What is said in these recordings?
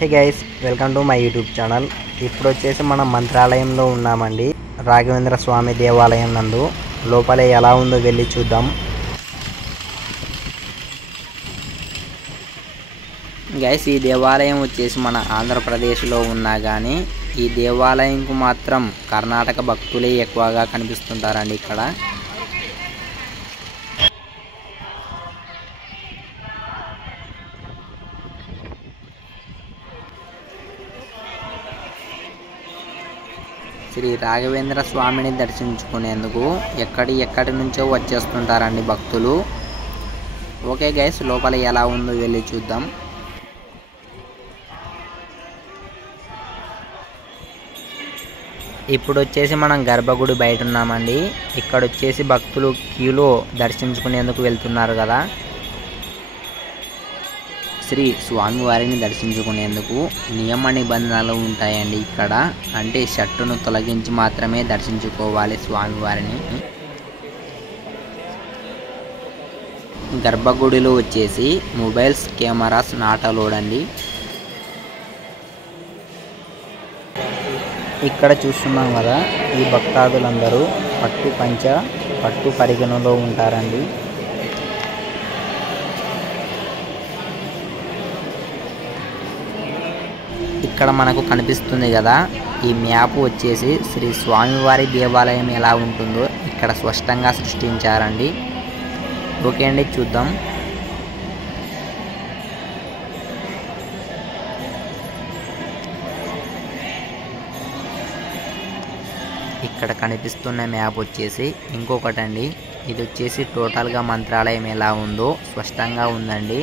Hey guys, welcome to my YouTube channel. ఇప్పుడు వచ్చేసి మనం మంత్రాలయంలో ఉన్నామండి. రాఘవేంద్ర స్వామి దేవాలయం నందు లోపల ఎలా ఉందో వెళ్ళి చూద్దాం. గైస్, ఈ దేవాలయం వచ్చేసి మన ఆంధ్రప్రదేశ్లో ఉన్నా కానీ ఈ దేవాలయంకు మాత్రం కర్ణాటక భక్తులే ఎక్కువగా కనిపిస్తుంటారండి. ఇక్కడ శ్రీ రాఘవేంద్ర స్వామిని దర్శించుకునేందుకు ఎక్కడి నుంచో వచ్చేస్తుంటారండి భక్తులు. ఓకే గైస్, లోపల ఎలా ఉందో వెళ్ళి చూద్దాం. ఇప్పుడు వచ్చేసి మనం గర్భగుడి బయట ఉన్నామండి. ఇక్కడ వచ్చేసి భక్తులు క్యూలో దర్శించుకునేందుకు వెళ్తున్నారు కదా. శ్రీ స్వామివారిని దర్శించుకునేందుకు నియమ నిబంధనలు ఉంటాయండి. ఇక్కడ అంటే షర్టును తొలగించి మాత్రమే దర్శించుకోవాలి స్వామివారిని. గర్భగుడిలో వచ్చేసి మొబైల్స్, కెమెరాస్ నాట్ అలౌడ్ అండి. ఇక్కడ చూస్తున్నాం కదా, ఈ భక్తాదులందరూ పట్టు పంచ, పట్టు పరిగణలో ఉంటారండి. ఇక్కడ మనకు కనిపిస్తుంది కదా, ఈ మ్యాప్ వచ్చేసి శ్రీ స్వామివారి దేవాలయం ఎలా ఉంటుందో ఇక్కడ స్పష్టంగా సృష్టించారండి. ఓకే అండి, చూద్దాం. ఇక్కడ కనిపిస్తున్న మ్యాప్ వచ్చేసి ఇంకొకటండి. ఇది వచ్చేసి టోటల్గా మంత్రాలయం ఎలా ఉందో స్పష్టంగా ఉందండి.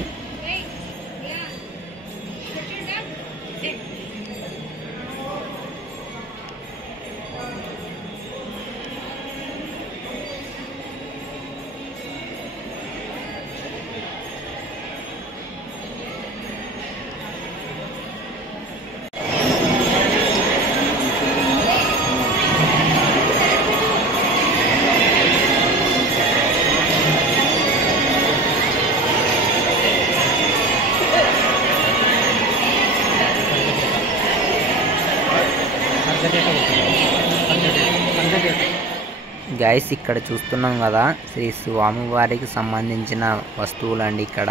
గైస్, ఇక్కడ చూస్తున్నాం కదా, శ్రీ స్వామివారికి సంబంధించిన వస్తువులండి. ఇక్కడ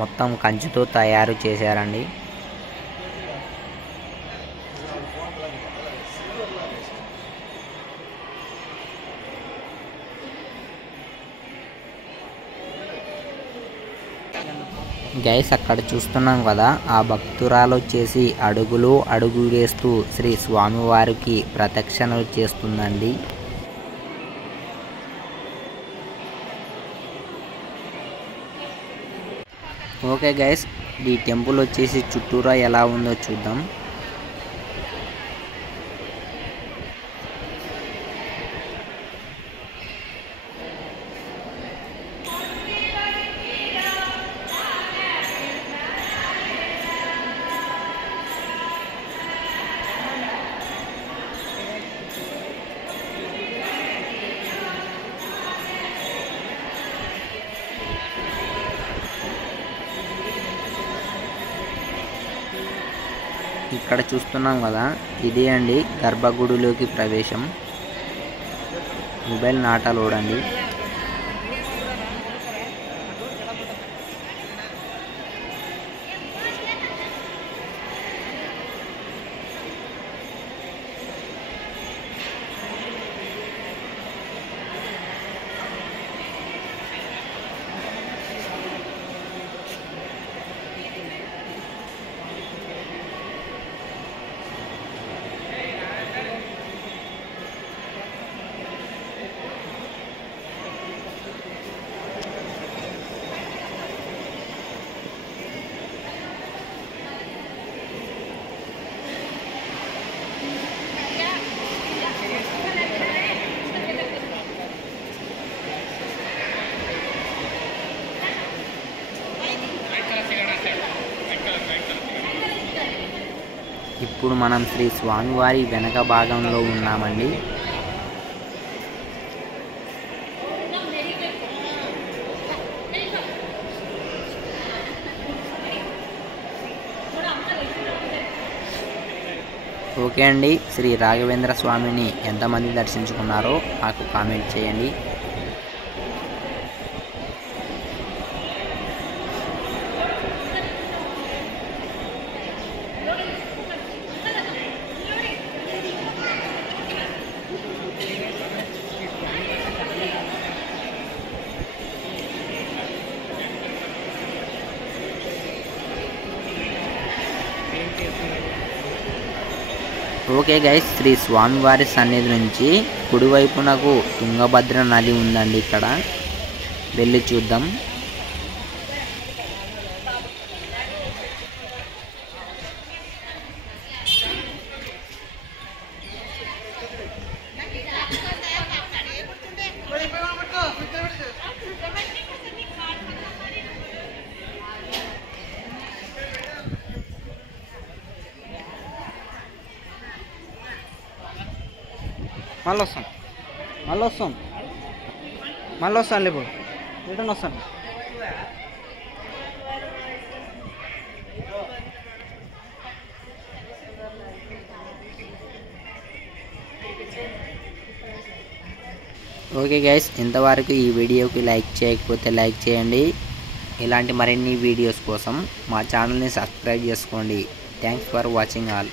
మొత్తం కంచుతో తయారు చేశారండి. గైస్, అక్కడ చూస్తున్నాం కదా, ఆ భక్తురాలు వచ్చేసి అడుగు వేస్తూ శ్రీ స్వామివారికి ప్రదక్షిణలు చేస్తుందండి. ఓకే గైస్, ఈ టెంపుల్ వచ్చేసి చుట్టూరా ఎలా ఉందో చూద్దాం. ఇక్కడ చూస్తున్నాం కదా, ఇదే అండి గర్భగుడిలోకి ప్రవేశం. మొబైల్ నాట్ అలౌడ్ అండి. ఇప్పుడు మనం శ్రీ స్వామివారి వెనక భాగంలో ఉన్నామండి. ఓకే అండి, శ్రీ రాఘవేంద్ర స్వామిని ఎంతమంది దర్శించుకున్నారో నాకు కామెంట్ చేయండి. ఓకే గైస్, శ్రీ స్వామివారి సన్నిధి నుంచి కుడివైపునకు తుంగభద్ర నది ఉందండి. ఇక్కడ వెళ్ళి చూద్దాం. మళ్ళీ వస్తాను ఇప్పుడు రిటర్న్ వస్తాను. ఓకే గైస్, ఇంతవరకు ఈ వీడియోకి లైక్ చేయకపోతే లైక్ చేయండి. ఇలాంటి మరిన్ని వీడియోస్ కోసం మా ఛానల్ని సబ్స్క్రైబ్ చేసుకోండి. Thanks for watching all.